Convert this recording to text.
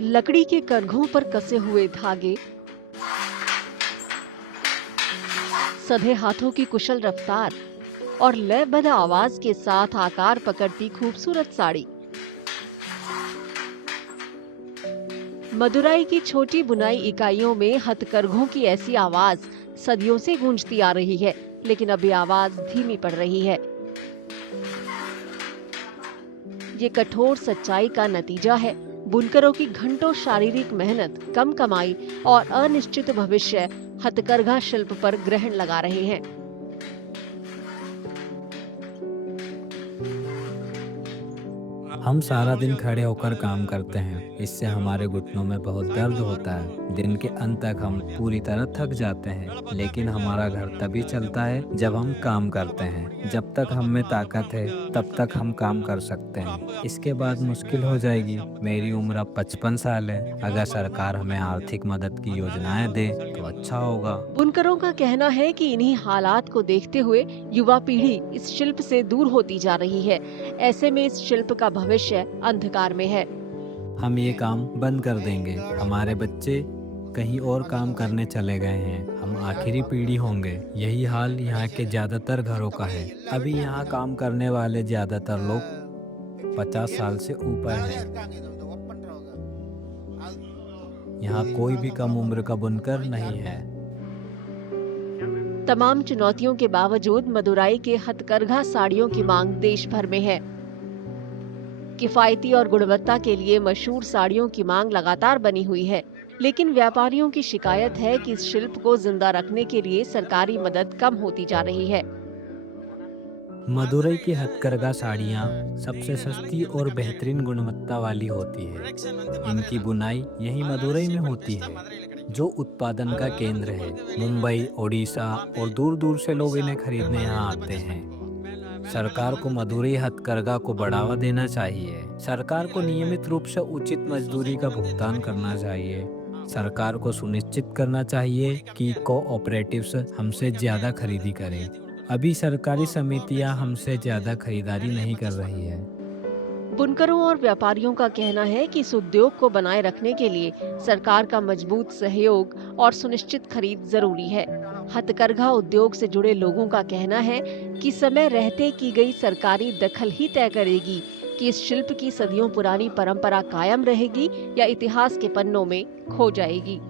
लकड़ी के करघों पर कसे हुए धागे, सधे हाथों की कुशल रफ्तार और लयबद्ध आवाज के साथ आकार पकड़ती खूबसूरत साड़ी। मदुराई की छोटी बुनाई इकाइयों में हथकरघों की ऐसी आवाज सदियों से गूंजती आ रही है, लेकिन अभी आवाज धीमी पड़ रही है। ये कठोर सच्चाई का नतीजा है। बुनकरों की घंटों शारीरिक मेहनत, कम कमाई और अनिश्चित भविष्य हथकरघा शिल्प पर ग्रहण लगा रहे हैं। हम सारा दिन खड़े होकर काम करते हैं। इससे हमारे घुटनों में बहुत दर्द होता है। दिन के अंत तक हम पूरी तरह थक जाते हैं, लेकिन हमारा घर तभी चलता है जब हम काम करते हैं। जब तक हम में ताकत है तब तक हम काम कर सकते हैं। इसके बाद मुश्किल हो जाएगी। मेरी उम्र अब 55 साल है। अगर सरकार हमें आर्थिक मदद की योजनाएं दे तो अच्छा होगा। बुनकरों का कहना है कि इन्हीं हालात को देखते हुए युवा पीढ़ी इस शिल्प से दूर होती जा रही है। ऐसे में इस शिल्प का भविष्य अंधकार में है। हम ये काम बंद कर देंगे, हमारे बच्चे कहीं और काम करने चले गए हैं, हम आखिरी पीढ़ी होंगे। यही हाल यहाँ के ज्यादातर घरों का है। अभी यहाँ काम करने वाले ज्यादातर लोग 50 साल से ऊपर हैं। यहाँ कोई भी कम उम्र का बुनकर नहीं है। तमाम चुनौतियों के बावजूद मदुराई के हथकरघा साड़ियों की मांग देश भर में है। किफायती और गुणवत्ता के लिए मशहूर साड़ियों की मांग लगातार बनी हुई है, लेकिन व्यापारियों की शिकायत है कि इस शिल्प को जिंदा रखने के लिए सरकारी मदद कम होती जा रही है। मदुरई की हथकरघा साड़ियाँ सबसे सस्ती और बेहतरीन गुणवत्ता वाली होती है। इनकी बुनाई यही मदुरई में होती है, जो उत्पादन का केंद्र है। मुंबई, ओडिशा और दूर दूर से लोग इन्हें खरीदने यहाँ आते हैं। सरकार को मदुरई हथकरघा को बढ़ावा देना चाहिए। सरकार को नियमित रूप से उचित मजदूरी का भुगतान करना चाहिए। सरकार को सुनिश्चित करना चाहिए कि कोऑपरेटिव्स हमसे ज्यादा खरीदी करें। अभी सरकारी समितियां हमसे ज्यादा खरीदारी नहीं कर रही है। बुनकरों और व्यापारियों का कहना है कि इस उद्योग को बनाए रखने के लिए सरकार का मजबूत सहयोग और सुनिश्चित खरीद जरूरी है। हथकरघा उद्योग से जुड़े लोगों का कहना है कि समय रहते की गई सरकारी दखल ही तय करेगी कि इस शिल्प की सदियों पुरानी परंपरा कायम रहेगी या इतिहास के पन्नों में खो जाएगी।